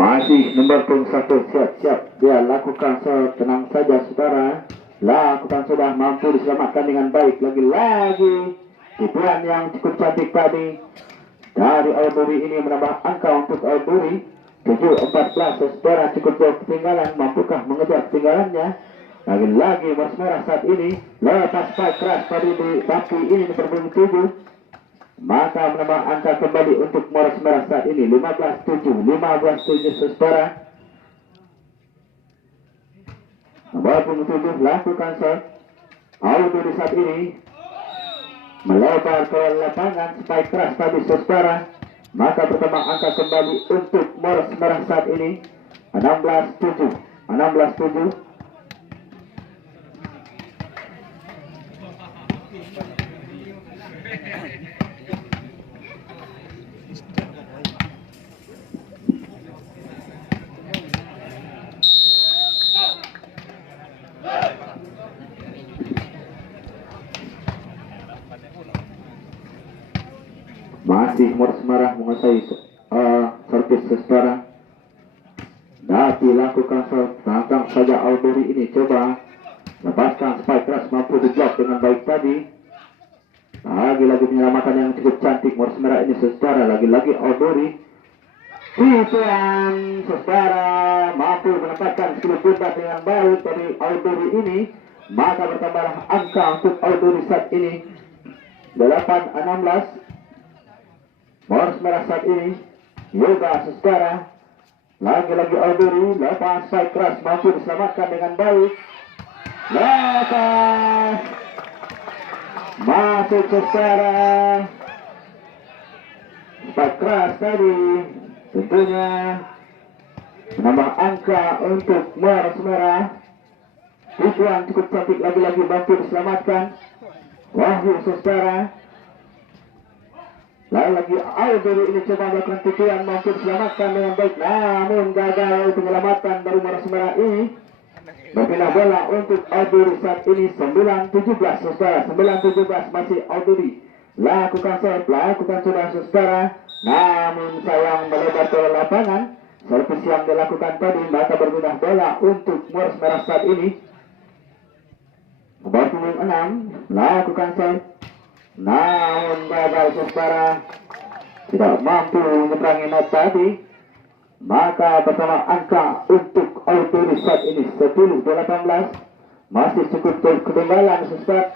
Masih nomor punggung 1 siap-siap dia lakukan, tenang saja saudara, lakukan, sudah mampu diselamatkan dengan baik. Lagi-lagi hiburan yang cukup cantik tadi dari Albury ini menambah angka untuk Albury 7-14. Saudara cukup jauh ketinggalan, mampukah mengejar ketinggalannya? Lagi-lagi Moros Merah saat ini lepas spike keras tadi di kaki ini nomor punggung 7, maka menambah angka kembali untuk Moros Merah saat ini 15-7 saudara. Nomor punggung 7 lakukan shot. Albury saat ini melebar ke lapangan spike keras tadi saudara, maka bertambah angka kembali untuk Moros Merah saat ini 16-7. Masih Moros Merah menguasai servis saudara. Tapi lakukan tangkang saja Albury ini, coba lepaskan spike keras, mampu diblok dengan baik tadi. Lagi-lagi penyelamatan yang cukup cantik Moros Merah ini saudara. Lagi-lagi Albury Tuan saudara mampu menempatkan skill pundak dengan baik dari Albury ini, maka bertambahlah angka untuk Albury saat ini 8-16. Moros Merah saat ini yoga saudara. Lagi-lagi Albury lepas spike keras, mampu diselamatkan dengan baik. Lepas masuk saudara, spike keras tadi tentunya menambah angka untuk Moros Merah. Tujuan cukup cantik, lagi-lagi mampu diselamatkan. Wahyu saudara. Lagi Albury ini coba melakukan tujuan, mampu diselamatkan dengan baik, namun gagal penyelamatan dari Moros Merah ini. Berpindah bola untuk Albury saat ini 9-17 saudara. 9-17 masih Albury. Lakukan serve, lakukan saudara, namun sayang melebar ke lapangan. Servis yang dilakukan tadi, maka berpindah bola untuk Moros Merah saat ini. Nomor punggung 6 lakukan serve, namun gagal saudara, tidak mampu menyeberangi net tadi. Maka pertama angka untuk Albury saat ini 10-18, masih cukup ketinggalan saudara.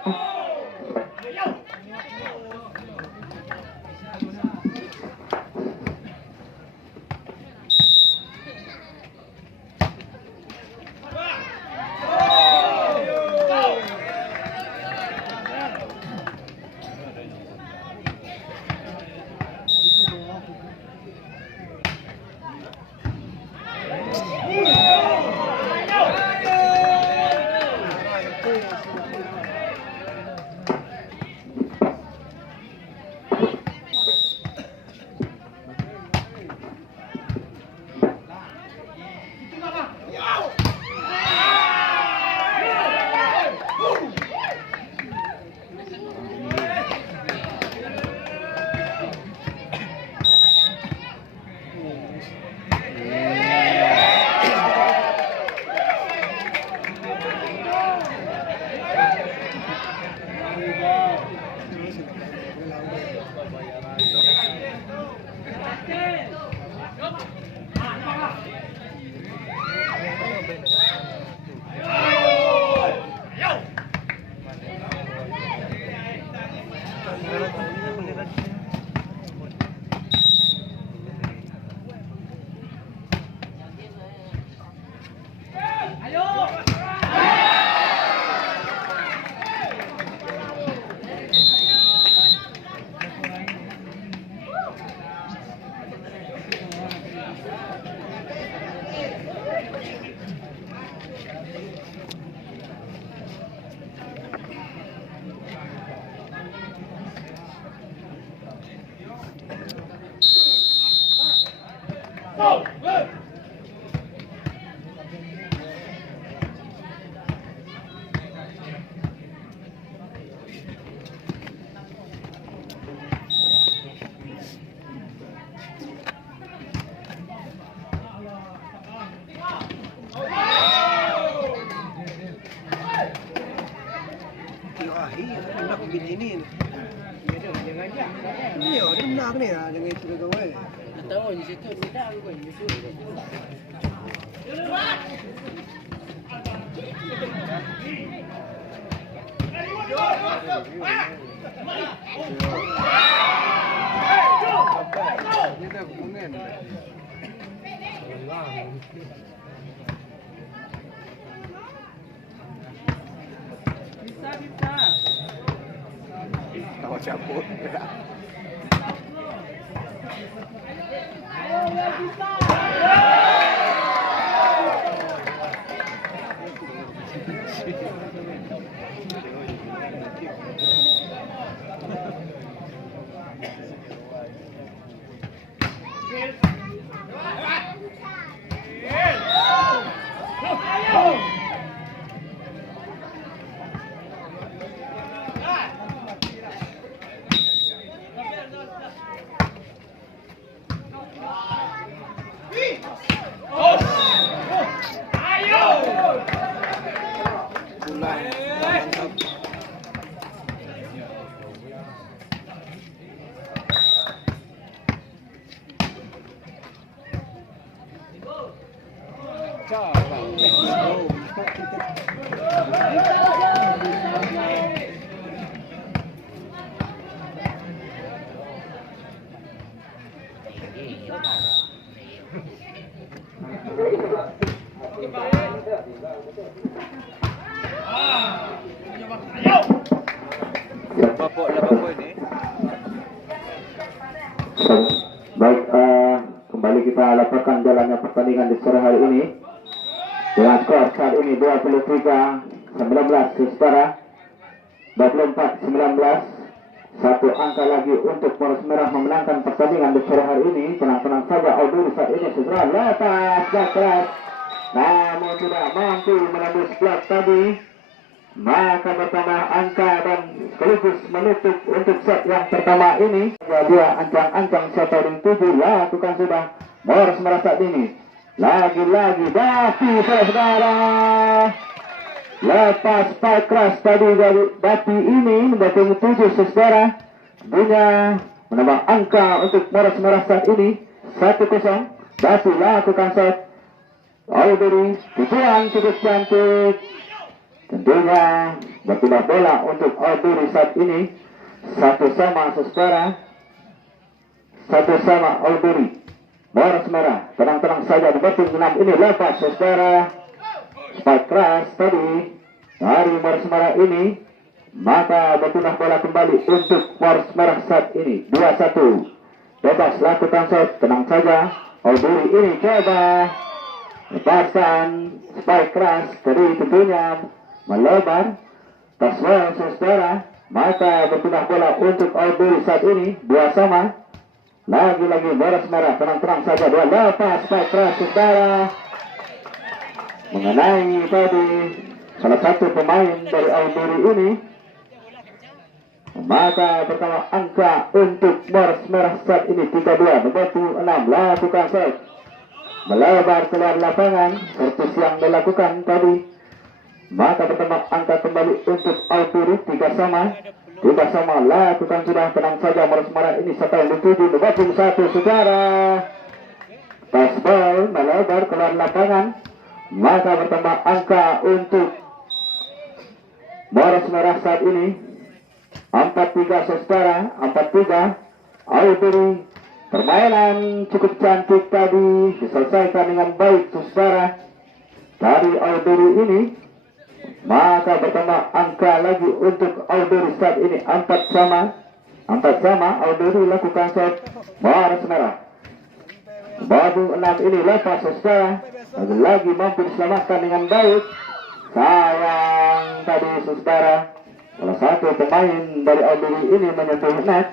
Iya, dia benar ni lah dengan itu dia kawan. Tahu di situ tidak aku di situ. Kita hubungan. Bisa. Tahu cabut. Baik, kembali kita laporkan jalannya pertandingan di sore hari ini dengan skor saat ini 23-19 saudara, 24-19. Satu angka lagi untuk Poros Merah memenangkan pertandingan di sore hari ini. Tenang-tenang saja Auduri saat ini saudara, lepas keras namun tidak mampu menembus blok tadi, maka bertambah angka dan sekaligus menutup untuk set yang pertama ini. Dia ancang-ancang setting 7 lakukan sudah Poros Merah saat ini. Lagi-lagi Dapi saudara, lepas spike keras tadi dari Dapi ini mendatangi 7 saudara, punya menambah angka untuk Poros Merah saat ini 1-0. Dapi lakukan set Auduri, tujuan cukup cantik, tentunya berpindah bola untuk Auduri saat ini 1-0 saudara, 1-0 Auduri. Poros Merah tenang-tenang saja di batung 6 ini, lepas saudara, spike keras tadi dari Poros Merah ini, maka berpindah bola kembali untuk Poros Merah saat ini 2-1. Bebas lakukan shot, tenang saja Auduri ini coba lepasan spike keras tadi tentunya melebar taswal saudara, maka berpindah bola untuk Auduri saat ini 2-2. Lagi-lagi Poros Merah tenang-tenang saja, dua lepas spike keras saudara mengenai tadi salah satu pemain dari Auduri ini, maka pertama angka untuk Poros Merah saat ini 3-2. Nomor 6 lakukan shot melebar keluar lapangan seperti yang dilakukan tadi, maka pertama angka kembali untuk Auduri 3-3 lakukan sudah, tenang saja Poros Merah ini setelah dituju nomor 1 saudara, pas ball melebar keluar lapangan, maka bertambah angka untuk Poros Merah saat ini 4-3 saudara, 4-3 Auduri. Permainan cukup cantik tadi diselesaikan dengan baik saudara dari Auduri ini, maka bertambah angka lagi untuk Auduri saat ini 4-4 Auduri lakukan shot Poros Merah. Baru 6 ini lepas saudara, lagi mampu diselamatkan dengan baik. Sayang tadi saudara, salah satu pemain dari Auduri ini menyentuh net,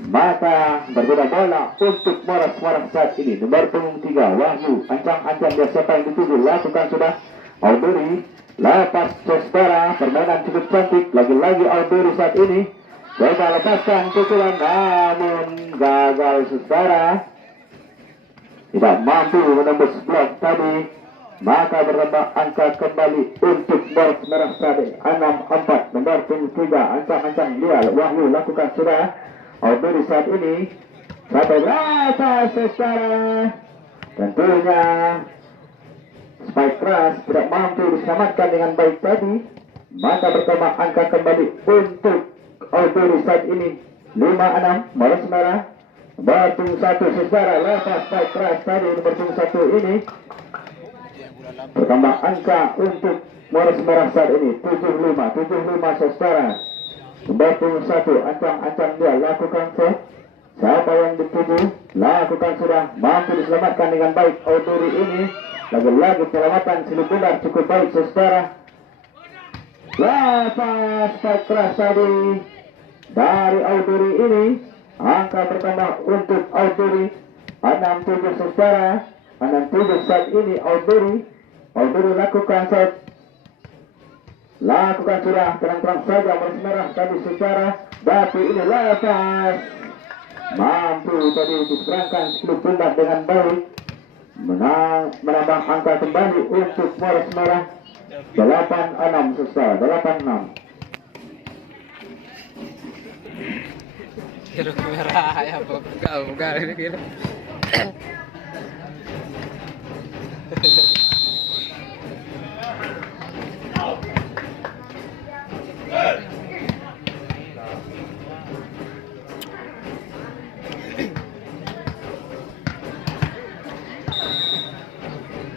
maka berbeda bola untuk Poros Merah saat ini. Nomor punggung 3 Wahyu, ancang-ancang dia siapa yang dituju, lakukan sudah Auduri lepas saudara. Permainan cukup cantik lagi-lagi Auduri saat ini, coba lepaskan pukulan namun gagal saudara, tidak mampu menembus blok tadi, maka bertambah angka kembali untuk Poros Merah saat ini 6-4. Nomor punggung 3 ancang-ancang dia Wahyu lakukan sudah Audrey saat ini sampai lepas secara tentunya spike keras tidak mampu diselamatkan dengan baik tadi, maka bertambah angka kembali untuk Audrey saat ini 5-6 Moros Merah bertung 1 secara lepas spike keras tadi bertung 1 ini bertambah angka untuk Moros Merah saat ini 75 secara bertung 1 ancang-ancang dia lakukan set. Siapa yang dituju lakukan sudah mampu diselamatkan dengan baik Audrey ini. Lagi-lagi penyelamatan Silipundar cukup baik secara lepas spike keras tadi dari Audrey ini. Angka bertambah untuk Audrey 67 secara 67 saat ini Audrey lakukan set. Lakukan sudah terang-terang saja Moros Merah tadi secara, tapi ini lepas mampu tadi diserangkan Silipundar dengan baik. Menambah angka kembali untuk Moros Merah 8-6 sesuai 8-6. Kira merah ya buka ini kira.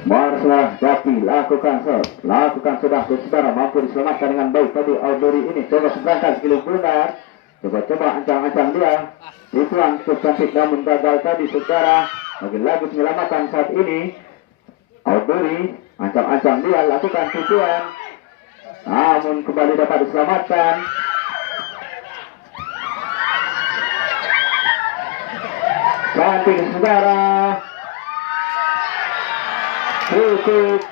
Moros Merah tapi lakukan sudah saudara mampu diselamatkan dengan baik tadi Audrey ini. Coba seberangkan Silipundar, coba ancang-ancang dia tujuan cukup cantik namun gagal tadi saudara. Lagi-lagi penyelamatan saat ini Audrey ancang-ancang dia lakukan tujuan namun kembali dapat diselamatkan. Cantik saudara, cukup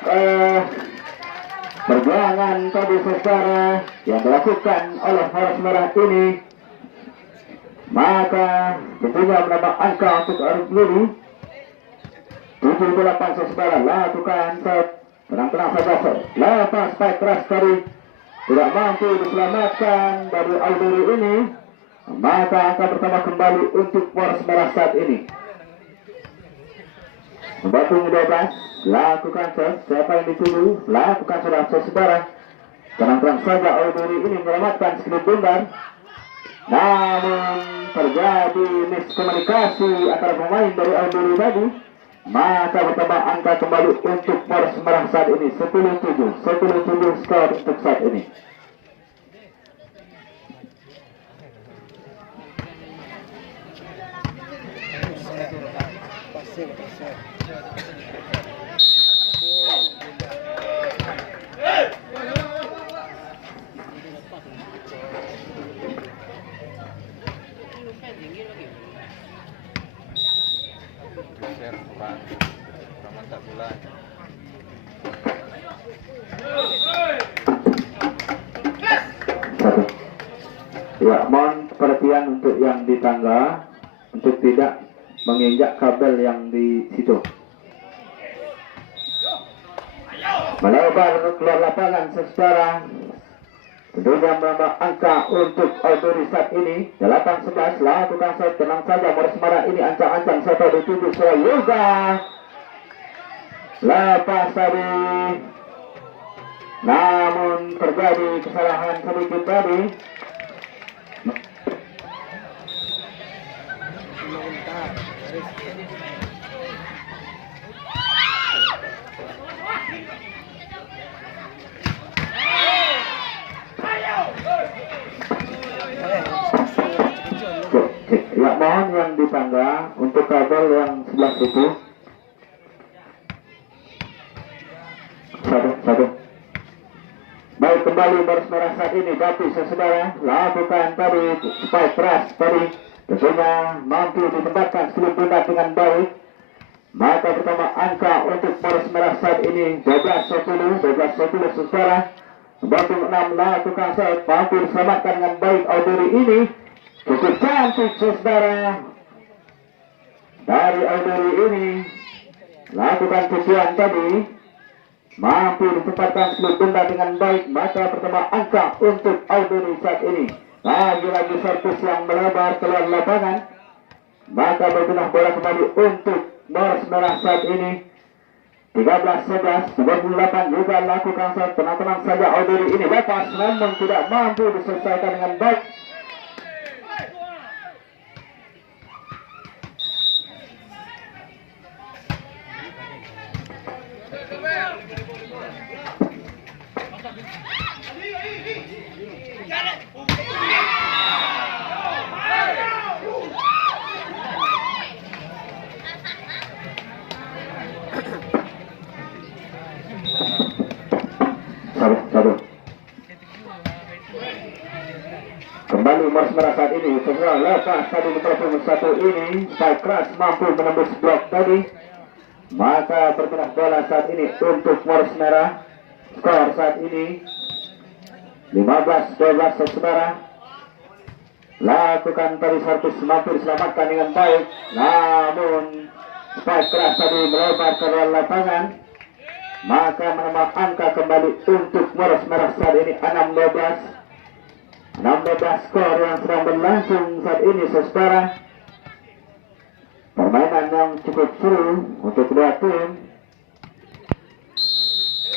perjuangan tadi saudara yang dilakukan oleh Moros Merah ini, maka tentunya menambah angka untuk Audrey 78 saudara. Lakukan set tenang-tenang saja lepas spike keras tadi tidak mampu diselamatkan dari Audrey ini, maka angka pertama kembali untuk Moros Merah saat ini. Membantu 12 lakukan set. Siapa yang dituju lakukan sudah saudara. Tenang-tenang saja Audrey ini menyelamatkan Silipundar, namun terjadi miskomunikasi antara pemain dari Audrey tadi, maka bertambah angka kembali untuk Moros Merah saat ini 10-7 skor untuk saat ini. Ya, mohon perhatian untuk yang di tangga untuk tidak menginjak kabel yang di situ. Melebar keluar lapangan secara tentunya menambah angka untuk Audrey saat ini 8-11. Lakukan set tenang saja Moros Merah ini ancang-ancang satu dituju Yoga lepas tadi, namun terjadi kesalahan sedikit tadi. Ya, mohon yang di tangga untuk kabel yang sebelah situ. Satu. Baik, kembali Moros Merah saat ini, tapi saudara lakukan tadi spike keras tadi tentunya mampu ditempatkan Silipundar dengan baik, maka pertama angka untuk Moros Merah saat ini 12-10 saudara. Membantu 6 lakukan set mampu diselamatkan dengan baik Audrey ini. Cukup cantik saudara dari Audrey ini, lakukan tujuan tadi mampu ditempatkan Silipundar dengan baik, maka pertama angka untuk Audrey saat ini Lagi-lagi servis yang melebar keluar lapangan. Maka berpindah bola kembali untuk Boros Merah saat ini. 13-11, 28 juga lakukan shot. Tenang-tenang saja Audrey ini lepas namun tidak mampu diselesaikan dengan baik. Sabar. Kembali Boros Merah saat ini. Segera lepas tadi nomor 21 ini. Spike keras mampu menembus blok tadi. Maka berpindah bola saat ini untuk Boros Merah. Skor saat ini 15-12 saudara. Lakukan tadi servis mampu diselamatkan dengan baik. Namun spike keras tadi melebar ke luar lapangan. Maka menambah angka kembali untuk Boros Merah saat ini 16-12 skor yang sedang berlangsung saat ini saudara. Permainan yang cukup seru untuk kedua tim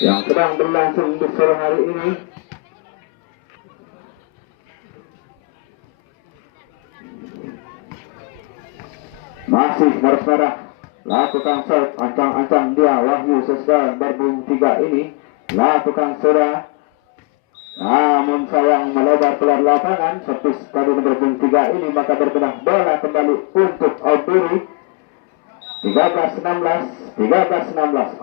yang sedang berlangsung di sore hari ini. Masih Boros Merah lakukan shot, ancang-ancang dia Wahyu saudara berbung 3 ini lakukan saudara. Namun sayang melebar keluar lapangan. Servis tadi berbung 3 ini maka berpindah bola kembali untuk Audrey. 13-16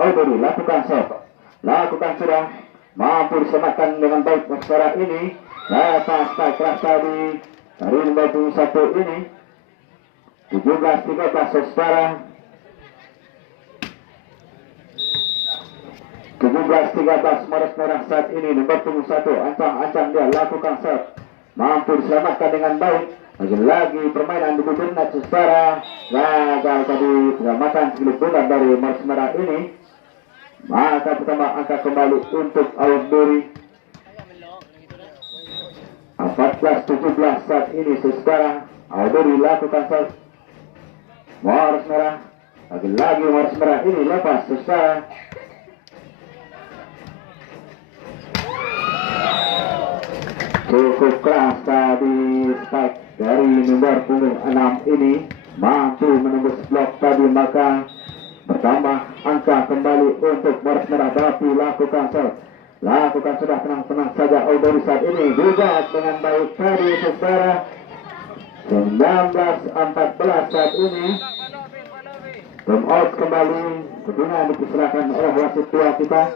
Audrey lakukan shot, lakukan sudah mampu diselamatkan dengan baik saudara ini. Lepas keras tadi dari nomor 1 ini 17-13 saudara. 17-13 Boros Merah saat ini nomor 1 ancang-ancang dia lakukan shot mampu diselamatkan dengan baik. Lagi-lagi permainan di bibir net saudara. Gagal tadi penyelamatan segilir bola dari Boros Merah ini. Maka pertama angka kembali untuk Audrey. 14-17 saat ini saudara. Audrey lakukan shot. Boros Merah. Lagi-lagi Boros Merah ini lepas saudara. Cukup keras tadi spike dari nomor punggung 6 ini mampu menembus blok tadi maka bertambah angka kembali untuk Boros Merah. Tapi lakukan shot, lakukan sudah tenang-tenang saja Audrey saat ini juga dengan baik tadi saudara. 19-14 saat ini time out kembali tentunya dipersilakan oleh wasit tua kita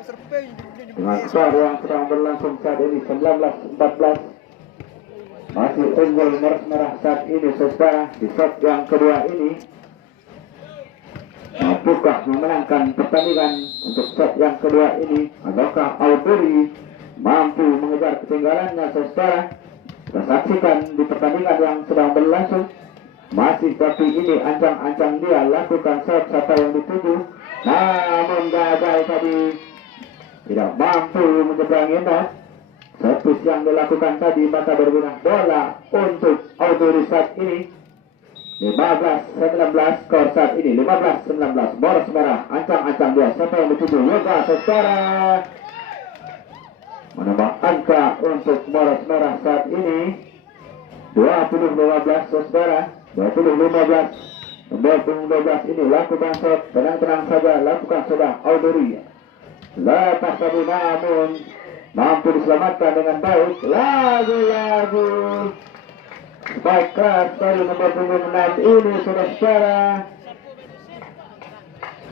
dengan skor yang sedang berlangsung saat ini 19-14. Masih unggul Boros Merah saat ini saudara di set yang kedua ini. Mampukah memenangkan pertandingan untuk set yang kedua ini? Ataukah Audrey mampu mengejar ketinggalannya saudara? Kita saksikan di pertandingan yang sedang berlangsung. Masih tapi ini ancang-ancang dia lakukan set siapa yang dituju. Namun gagal tadi. Tidak mampu menyeberangi net. Servis yang dilakukan tadi maka berpindah bola untuk Audrey saat ini. 15-19 skor saat ini 15-19 Boros Merah ancang-ancang dia siapa yang dituju yoga saudara. Menambah angka untuk Boros Merah saat ini 20-15 saudara. 20-15 ini lakukan shot, tenang-tenang saja lakukan sudah Audrey. Lepas tadi namun mampu diselamatkan dengan baik. Lagi-lagi spike keras dari nomor punggung 6 ini saudara.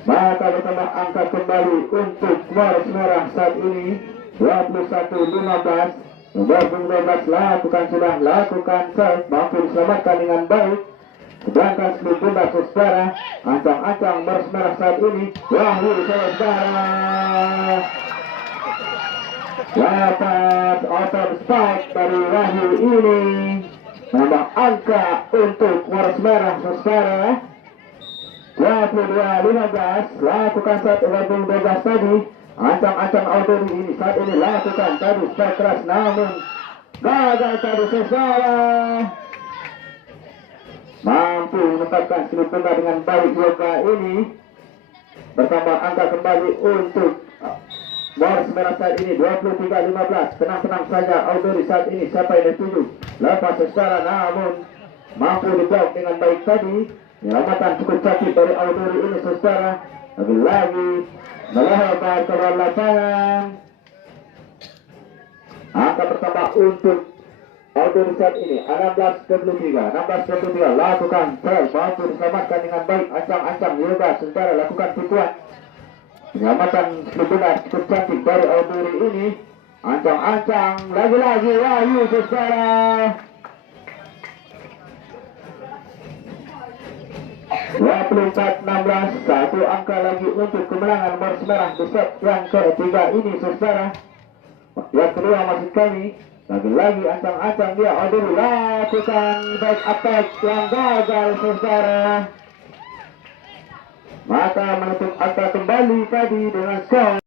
Maka bertambah angka kembali untuk Boros Merah saat ini 21-15. Nomor punggung 12 lakukan sudah lakukan shot mampu diselamatkan dengan baik. Sedangkan sebelum bunda saudara ancang-ancang Boros Merah saat ini Wahyu saudara. Dapat outer spike dari Wahyu ini menambah angka untuk Boros Merah saudara. 22-15 lakukan shot gabung 12 tadi. Ancang-ancang Audrey ini saat ini lakukan tadi spike keras namun gagal tadi saudara. Mampu menetapkan sudut tengah dengan baik yoga ini. Bertambah angka kembali untuk Mors merah saat ini 23-15. Tenang-tenang saja Audrey saat ini siapa yang dituju. Lepas secara namun mampu dijawab dengan baik tadi. Penyelamatan cukup cantik dari Audrey ini saudara. Lagi-lagi melebar ke luar lapangan. Angka bertambah untuk Audrey saat ini 16-23. Lakukan trail mampu diselamatkan dengan baik. Ancang-ancang yoga saudara lakukan pukulan. Penyelamatan benar cukup cantik dari Audrey ini. Ancang-ancang lagi-lagi Wahyu saudara. 24-16. Satu angka lagi untuk kemenangan Mors merah di set yang ketiga ini saudara. Yang kedua maksud kami. Lagi-lagi ancang-ancang dia Audrey lakukan back attack yang gagal saudara. Maka menutup angka kembali tadi dengan skor